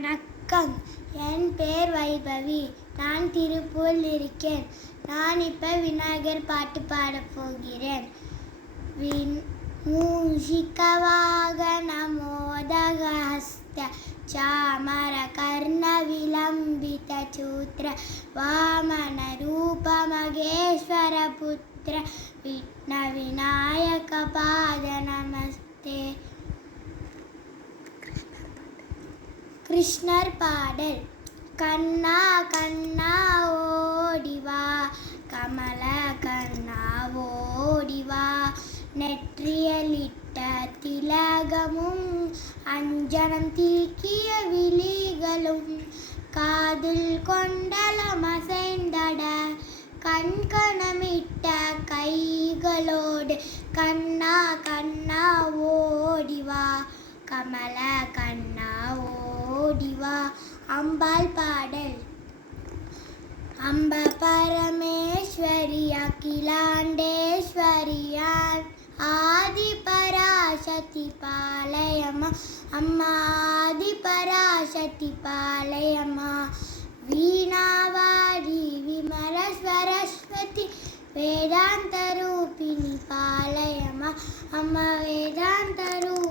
வணக்கம். என் பேர் வைபவி. நான் திருப்பூரில் இருக்கேன். நான் இப்போ விநாயகர் பாட்டு பாடப் போகிறேன். வின் மூஷிகவாக மோதகஸ்த சாமர கர்ண விளம்பித சூத்ர வாமன ரூப மகேஸ்வர புத்திர விக்ன விநாயக பாத நமஸ்தே. கிருஷ்ணர் பாடல். கண்ணா கண்ணா ஓடிவா. கமல கண்ணா ஓடிவா. நெற்றியலிட்ட திலகமும் அஞ்சனம் தீக்கிய விழிகளும். காதில் கொண்டலம் அசைந்தட கண்கணமிட்ட கைகளோடு கண்ணா கண்ணா ஓடிவா. கமல கண்ணா ஓ ஓடிவா அம்பாள் பாடல். அம்ப பரமேஸ்வரி அகிலாண்டேஸ்வரியான் ஆதி பராசக்தி பாளையம்மா அம்மா ஆதி பராசக்தி பாளையம்மா வீணாவாரி விமல சரஸ்வதி வேதாந்த ரூபிணி பாளையம்மா அம்மா வேதாந்த ரூபிணி